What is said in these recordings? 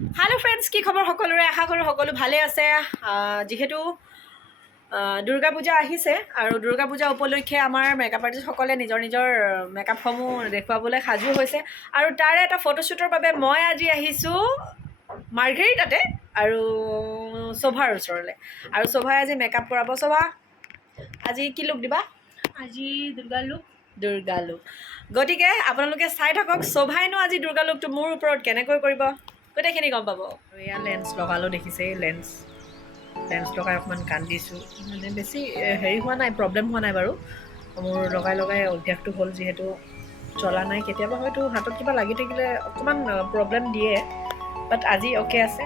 Hello friends की खबर सकलोरे आशा करूँ सकलो भाले आछे जिहेतु दुर्गा पूजा आहिছে আৰু दुर्गा पूजा उपलक्षে আমাৰ মেকআপ আৰ্টিষ্টসকলে নিজৰ নিজৰ মেকআপসমূহ দেখুৱাবলৈ সাজু হৈছে আৰু তাৰে এটা ফটোশ্বুটৰ বাবে মই আজি আহিছোঁ মাৰ্ঘেৰিটাতে আৰু শোভাৰ ওচৰলৈ আৰু শোভাই আজি মেকআপ কৰাব শোভা আজি কি লুক দিবা আজি দুৰ্গা লুক গতিকে আপোনালোকে চাই থাকক শোভাইনো আজি দুৰ্গা লুকটো মোৰ ওপৰত কেনেকৈ কৰিব গোটেইখিনি গম পাব আৰু এয়া লেন্স লগালোঁ দেখিছে লেন্স লগাই অকণমান কান্দিছোঁ মানে বেছি হেৰি হোৱা নাই প্ৰব্লেম হোৱা নাই বাৰু মোৰ লগাই অভ্যাসটো হ'ল যিহেতু চলা নাই কেতিয়াবা হয়তো হাতত কিবা লাগি থাকিলে অকণমান প্ৰব্লেম দিয়ে বাট আজি অ'কে আছে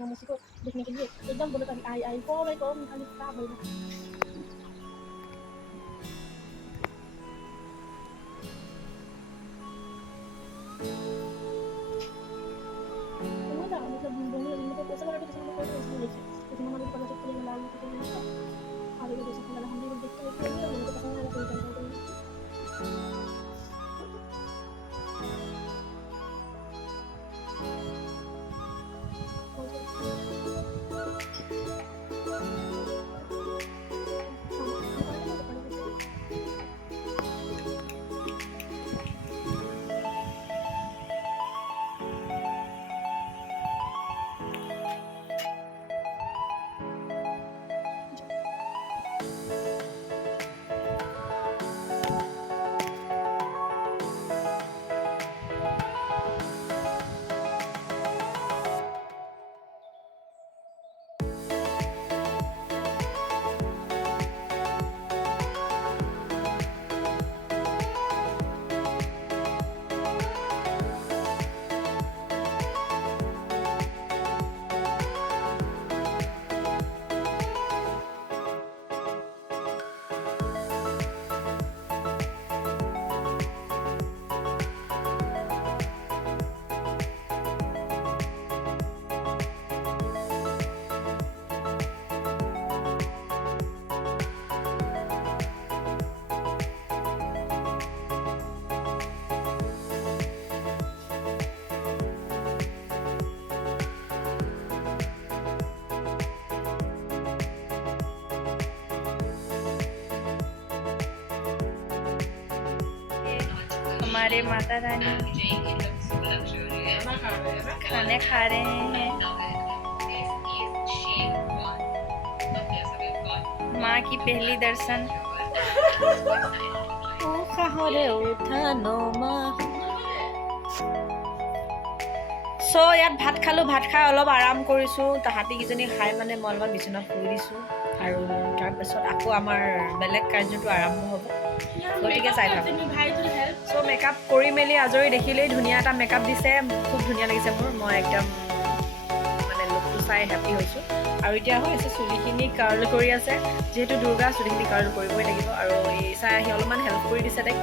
मुझको देखने के लिए एकदम बोलो कभी आई आई को भाई को खाली का बोल मतलब बोलने मतलब कैसा लगा कि हमने कोई इसमें लिखे लेकिन हमारे को पता चल गया लाल को तो आगे को जैसे लगा हमने देखते हैं कि हमको पता नहीं लगा कोई करता है हमारे माता रानी खाने खा रहे हैं माँ की पहली दर्शन সো ইয়াত ভাত খালোঁ ভাত খাই অলপ আৰাম কৰিছোঁ তাহাঁতিকেইজনী খাই মানে মই অলপমান বিচনাত শুই দিছোঁ আৰু তাৰপিছত আকৌ আমাৰ বেলেগ কাৰ্যটো আৰম্ভ হ'ব গতিকে চাই থাকক চ' মেকআপ কৰি মেলি আজৰি দেখিলেই ধুনীয়া এটা মেকআপ দিছে খুব ধুনীয়া লাগিছে মই একদম মানে লুকটো চাই হেপ্পী হৈছোঁ আৰু এতিয়া হৈ আছে চুলিখিনি কাৰ্ল কৰি আছে যিহেতু দুৰ্গা চুলিখিনি কাৰ্ল কৰিবই লাগিব আৰু এই চাই আহি অলপমান হেল্প কৰি দিছে তাইক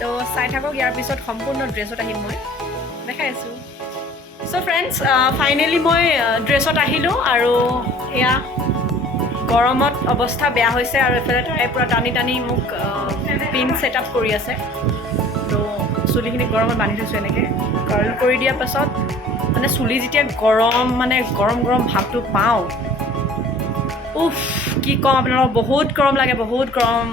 তো চাই থাকক ইয়াৰ পিছত সম্পূৰ্ণ ড্ৰেছত আহিম মই দেখাই আছোঁ চ' ফ্ৰেণ্ডছ ফাইনেলি মই ড্ৰেছত আহিলোঁ আৰু এয়া গৰমত অৱস্থা বেয়া হৈছে আৰু এফালে তাই পূৰা টানি মোক পিন ছেট আপ কৰি আছে তো চুলিখিনি গৰমত বান্ধি থৈছোঁ এনেকৈ কাৰ্ল কৰি দিয়াৰ পাছত মানে চুলি যেতিয়া গৰম মানে গৰম ভাৱটো পাওঁ উফ কি ক'ম আপোনালোকক বহুত গৰম লাগে বহুত গৰম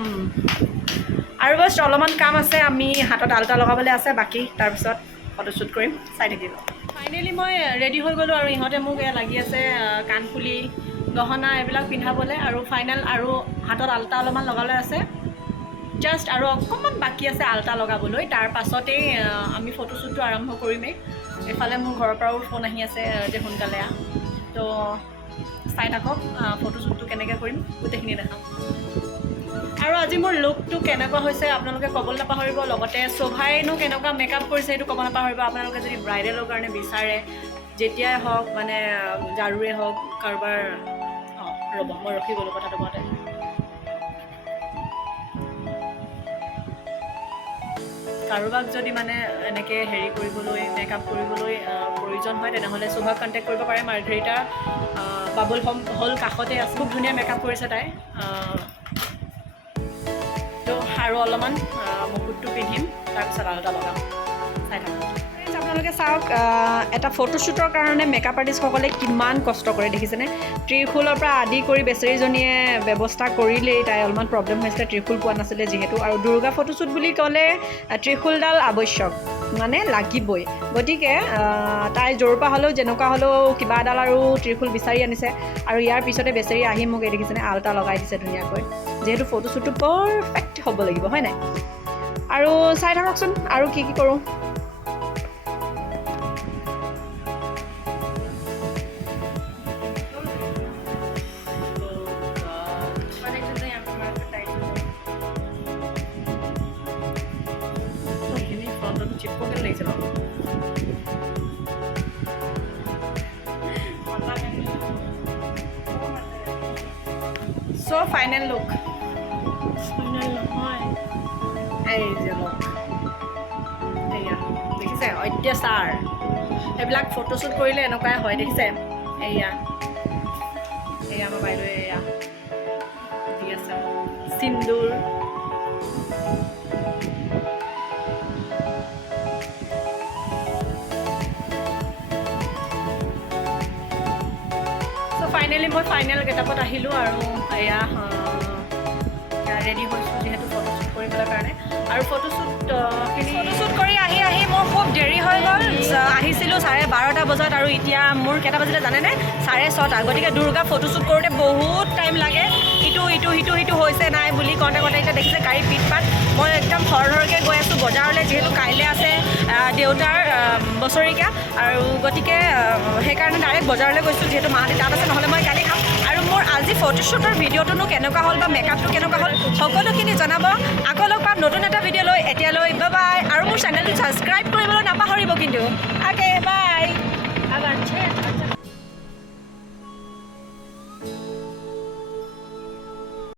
আৰু বছ অলপমান কাম আছে, আমি হাতত আল্টা লগাবলৈ আছে বাকী, তাৰপিছত ফটোশ্বুট কৰিম, চাই থাকিব। ফাইনেলি মই ৰেডি হৈ গ'লোঁ আৰু ইহঁতে মোক লাগি আছে কাণফুলি গহনা এইবিলাক পিন্ধাবলৈ, আৰু ফাইনেল আৰু হাতত আল্টা অলপমান লগাবলৈ আছে, জাষ্ট আৰু অকণমান বাকী আছে আল্টা লগাবলৈ। তাৰ পাছতেই আমি ফটোশ্বুটটো আৰম্ভ কৰিমেই। এইফালে মোৰ ঘৰৰ পৰাও ফোন আহি আছে যে সোনকালে তো চাই থাকক ফটোশ্বুটটো কেনেকৈ কৰিম, গোটেইখিনি দেখাম। আৰু আজি মোৰ লুকটো কেনেকুৱা হৈছে আপোনালোকে ক'বলৈ নাপাহৰিব, লগতে শোভাইনো কেনেকুৱা মেকআপ কৰিছে সেইটো ক'ব নাপাহৰিব। আপোনালোকে যদি ব্ৰাইডেলৰ কাৰণে বিচাৰে, যেতিয়াই হওক মানে জাৰুৱে হওক কাৰোবাৰ ৰ'ব মই ৰখি গ'লোঁ কথাটো কওঁতে। কাৰোবাক যদি মানে এনেকৈ হেৰি কৰিবলৈ মেকআপ কৰিবলৈ প্ৰয়োজন হয় তেনেহ'লে শোভাক কণ্টেক্ট কৰিব পাৰে। মাৰ্ঘেৰিটা বাবুল হল কাষতে আছে, খুব ধুনীয়া মেকআপ কৰিছে তাই। তো আৰু অলপমান মুকুটটো পিন্ধিম, তাৰপিছত আল্টা লগাম, চাই থাকক। আপোনালোকে চাওক এটা ফটোশ্বুটৰ কাৰণে মেকআপ আৰ্টিষ্টসকলে কিমান কষ্ট কৰে দেখিছেনে। ত্ৰিশূলৰ পৰা আদি কৰি বেচেৰীজনীয়ে ব্যৱস্থা কৰিলেই, তাই অলপমান প্ৰব্লেম হৈছিলে, ত্ৰিশূল পোৱা নাছিলে যিহেতু। আৰু দুৰ্গা ফটোশ্বুট বুলি ক'লে ত্ৰিশূলডাল আৱশ্যক, মানে লাগিবই। গতিকে তাই য'ৰ পৰা হ'লেও যেনেকুৱা হ'লেও কিবা এডাল আৰু ত্ৰিশূল বিচাৰি আনিছে। আৰু ইয়াৰ পিছতে বেচেৰী আহি মোক এই দেখিছেনে আল্টা লগাই দিছে ধুনীয়াকৈ, যিহেতু ফটোশ্বুটটো পাৰফেক্ট হ'ব লাগিব, হয় নাই? আৰু চাই থাককচোন আৰু কি কি কৰোঁ। चिपको ले चलो सो फाइनल लुक এই যে লুক এয়া দেখিছে অত্যাচাৰ এইবিলাক ফটোশ্বুট কৰিলে এনেকুৱাই হয় দেখিছে এয়া এয়া আমাৰ বাইদেৱে এয়া দি আছে সিন্দুৰ ফাইনেলি মই ফাইনেল গেটআপত আহিলোঁ আৰু এয়া ৰেডি হৈছোঁ যিহেতু ফটোশ্বুট কৰিবলৈ কাৰণে আৰু ফটোশ্বুট কৰি আহি মোৰ খুব দেৰি হৈ গ'ল আহিছিলোঁ 12:30 বজাত আৰু এতিয়া মোৰ কেইটা বাজিলে জানেনে 6:30 গতিকে দুৰ্গা ফটোশ্বুট কৰোঁতে বহুত টাইম লাগে ইটো হৈছে নাই বুলি কওঁতে এতিয়া দেখিছে গাড়ী পিটপাট মই একদম খৰকৈ গৈ আছোঁ বজাৰলৈ যিহেতু কাইলৈ আছে দেউতাৰ বছৰেকীয়া আৰু গতিকে সেইকাৰণে ডাইৰেক্ট বজাৰলৈ গৈছোঁ যিহেতু মাহঁতে তাত আছে নহ'লে মই কালি খাম আৰু মোৰ আজি ফটোশ্বুটৰ ভিডিঅ'টোনো কেনেকুৱা হ'ল বা মেকআপটো কেনেকুৱা হ'ল সকলোখিনি জনাব আকৌ লগ পাম নতুন এটা ভিডিঅ' লৈ এতিয়ালৈ বাই আৰু মোৰ চেনেলটো ছাবস্ক্ৰাইব কৰিবলৈ নাপাহৰিব কিন্তু অ'কে বাই